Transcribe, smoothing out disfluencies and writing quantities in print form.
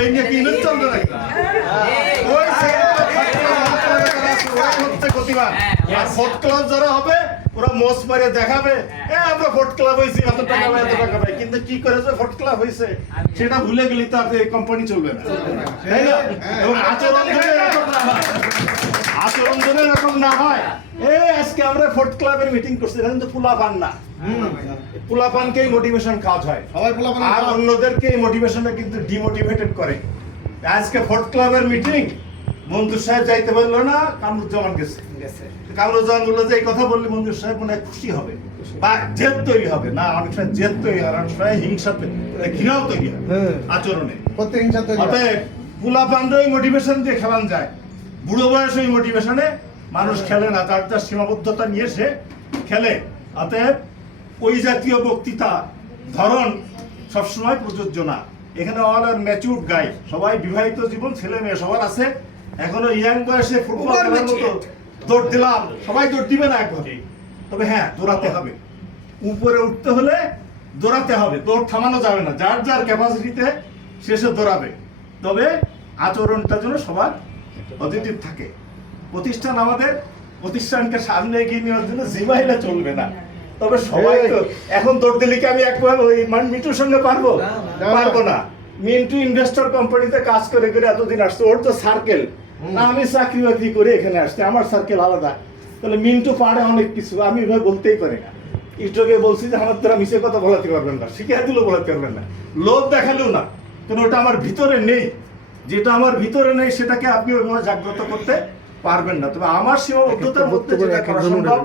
এই নিয়ে কি ইভেন্ট চলবে নাকি? ওই হচ্ছে প্রতিবাদ। আর ভোট ক্লাব যারা হবে ওরা মোস মারে দেখাবে আমরা ভোট ক্লাব হয়েছি এত টাকা পাই এত টাকা পাই, কিন্তু কি করে যে ভোট ক্লাব হয়েছে সেটা ভুলে গেলে তো আর এই কোম্পানি চলবে না, তাই না? এবং আচরণ যদি এরকম না হয়, আচরণ যদি এরকম না হয়, আজকে আমরা ভোট ক্লাবের মিটিং করছি, এটা কিন্তু ফুলাফান না, ফুলাফানকেই মোটিভেশন কাজ হয়, আর অন্যদেরকে এই মোটিভেশনটা কিন্তু ডিমোটিভেটেড করে। আজকে ভোট ক্লাবের মিটিং মঞ্জুর সাহেব যাইতে পারলো না, কামরুজ্জামান গেছে। কামরুজ্জামান বললো যে এই কথা বললে মঞ্জুর সাহেব মনে হয় খুশি হবে বা জেদ তৈরি হবে না, অনেক সময় জেদ তৈরি হয়, অনেক সময় হিংসা ঘৃণাও তৈরি হয় আচরণে। অতএব ফুলাফানদের মোটিভেশন দিয়ে খেলান যায়, বুড়ো বয়স ওই মোটিভেশনে মানুষ খেলে না, যার যার সীমাবদ্ধতা নিয়ে সে খেলে। অতএব ওই জাতীয় বক্তৃতা ধরন সবসময় প্রযোজ্য না। এখানে অল আর ম্যাচিউরড গাই, সবাই বিবাহিত জীবন, ছেলে মেয়ে সবার আছে, এখনো ইয়াং বয়সে ফুটবল খেলার মতো দৌড় দিলাম, সবাই দৌড় দিবে না একভাবে, তবে হ্যাঁ দৌড়াতে হবে, উপরে উঠতে হলে দৌড়াতে হবে, দৌড় থামানো যাবে না, যার যার ক্যাপাসিটিতে শেষে দৌড়াবে, তবে আচরণটা যেন সবার পজিটিভ থাকে। প্রতিষ্ঠান আমাদের, প্রতিষ্ঠানকে সামনে এগিয়ে নেওয়ার জন্য জিমাইলে চলবে না, তবে সবাই তো এখন দৌড় দিলে কি আমি একবার ওই মিন্টুর সঙ্গে পারবো না। মিন্টু ইনভেস্টর কোম্পানিতে কাজ করে করে এতদিন আসছে, ওর তো সার্কেল, না আমি চাকরি বাকরি করে এখানে আসছি, আমার সার্কেল আলাদা, তাহলে মিন্টু পারে অনেক কিছু, আমি এভাবে বলতেই পারি না। ইস্টকে বলছি যে আমার দ্বারা মিশে কথা বলাতে পারবেন না, শিখিয়ে দিলেও বলাতে পারবেন না, লোভ দেখালেও না, কারণ ওটা আমার ভিতরে নেই, যেটা আমার ভিতরে নেই সেটাকে আপনি ওইভাবে জাগ্রত করতে পারবেন না। তবে আমার সীমাবদ্ধতার মধ্যে যেটা করা সম্ভব